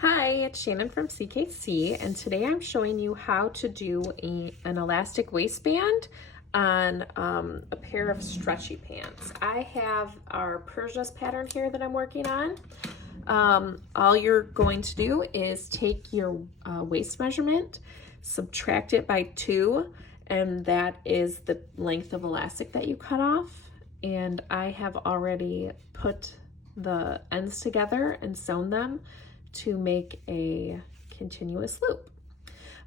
Hi, it's Shannon from CKC, and today I'm showing you how to do an elastic waistband on a pair of stretchy pants. I have our Persia's pattern here that I'm working on. All you're going to do is take your waist measurement, subtract it by 2, and that is the length of elastic that you cut off. And I have already put the ends together and sewn them to make a continuous loop.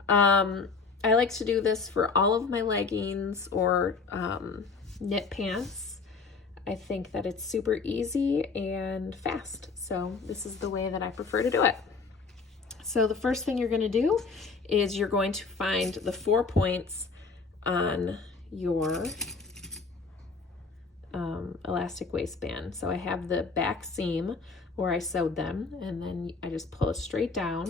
I like to do this for all of my leggings or knit pants. I think that it's super easy and fast, so this is the way that I prefer to do it. So the first thing you're going to do is you're going to find the 4 points on your elastic waistband. So I have the back seam where I sewed them, and then I just pull it straight down,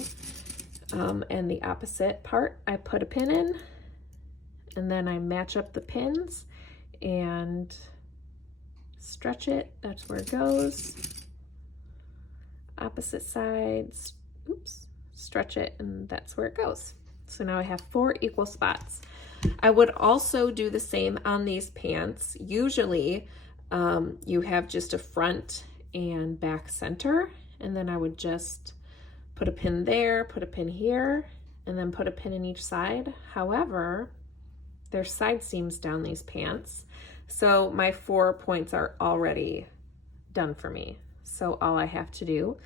and the opposite part I put a pin in, and then I match up the pins and stretch it. That's where it goes. Opposite sides, oops, stretch it, and that's where it goes. So now I have 4 equal spots. I would also do the same on these pants. Usually you have just a front and back center, and then I would just put a pin there, put a pin here, and then put a pin in each side. However, there's side seams down these pants, so my 4 points are already done for me. So all I have to do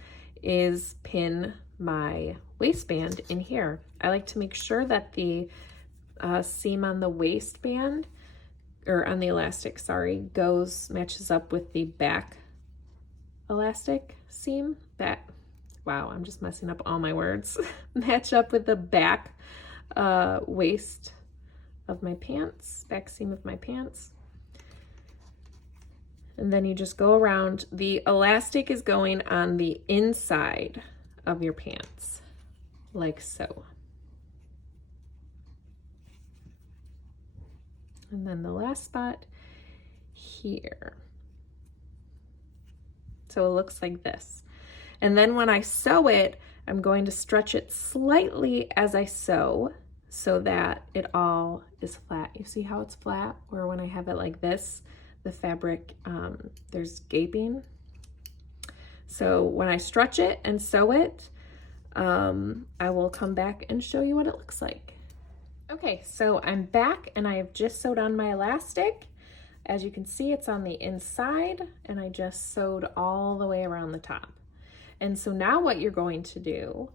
is pin my waistband in here. I like to make sure that the seam on the waistband, or on the elastic, sorry, matches up with the back elastic seam. Wow, I'm just messing up all my words. Match up with the back waist of my pants, back seam of my pants. And then you just go around. The elastic is going on the inside of your pants, like so. And then the last spot here. So it looks like this. And then when I sew it, I'm going to stretch it slightly as I sew so that it all is flat. You see how it's flat? Where when I have it like this, the fabric, there's gaping. So when I stretch it and sew it, I will come back and show you what it looks like. Okay, so I'm back and I have just sewed on my elastic. As you can see, it's on the inside, and I just sewed all the way around the top. And so now what you're going to do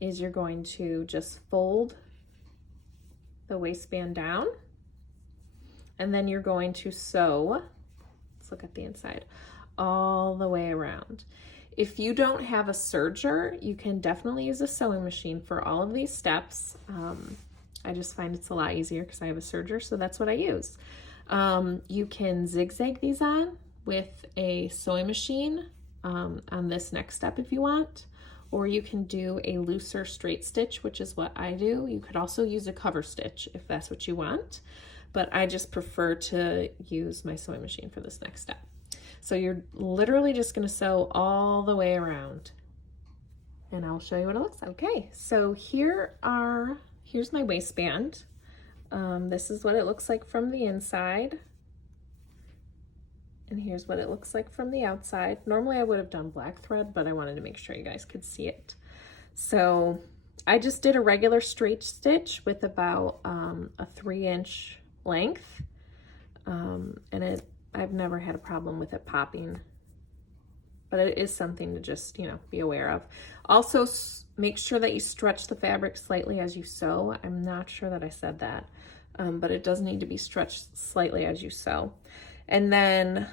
is you're going to just fold the waistband down, and then you're going to sew, let's look at the inside, all the way around. If you don't have a serger, you can definitely use a sewing machine for all of these steps. I just find it's a lot easier because I have a serger, so that's what I use. You can zigzag these on with a sewing machine on this next step if you want, or you can do a looser straight stitch, which is what I do. You could also use a cover stitch if that's what you want, but I just prefer to use my sewing machine for this next step. So you're literally just going to sew all the way around, and I'll show you what it looks like. Okay, so here's my waistband. This is what it looks like from the inside, and here's what it looks like from the outside. Normally I would have done black thread, but I wanted to make sure you guys could see it. So I just did a regular straight stitch with about a 3-inch length, and I've never had a problem with it popping, but it is something to just, be aware of. Also, make sure that you stretch the fabric slightly as you sew. I'm not sure that I said that, but it does need to be stretched slightly as you sew. And then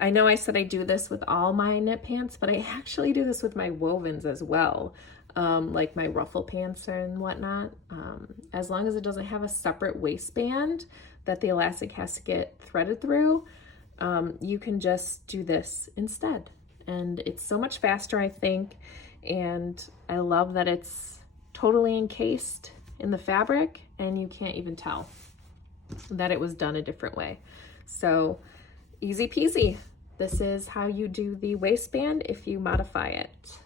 I know I said I do this with all my knit pants, but I actually do this with my wovens as well, like my ruffle pants and whatnot. As long as it doesn't have a separate waistband that the elastic has to get threaded through, you can just do this instead. And it's so much faster, I think, and I love that it's totally encased in the fabric and you can't even tell that it was done a different way. So easy peasy. This is how you do the waistband if you modify it.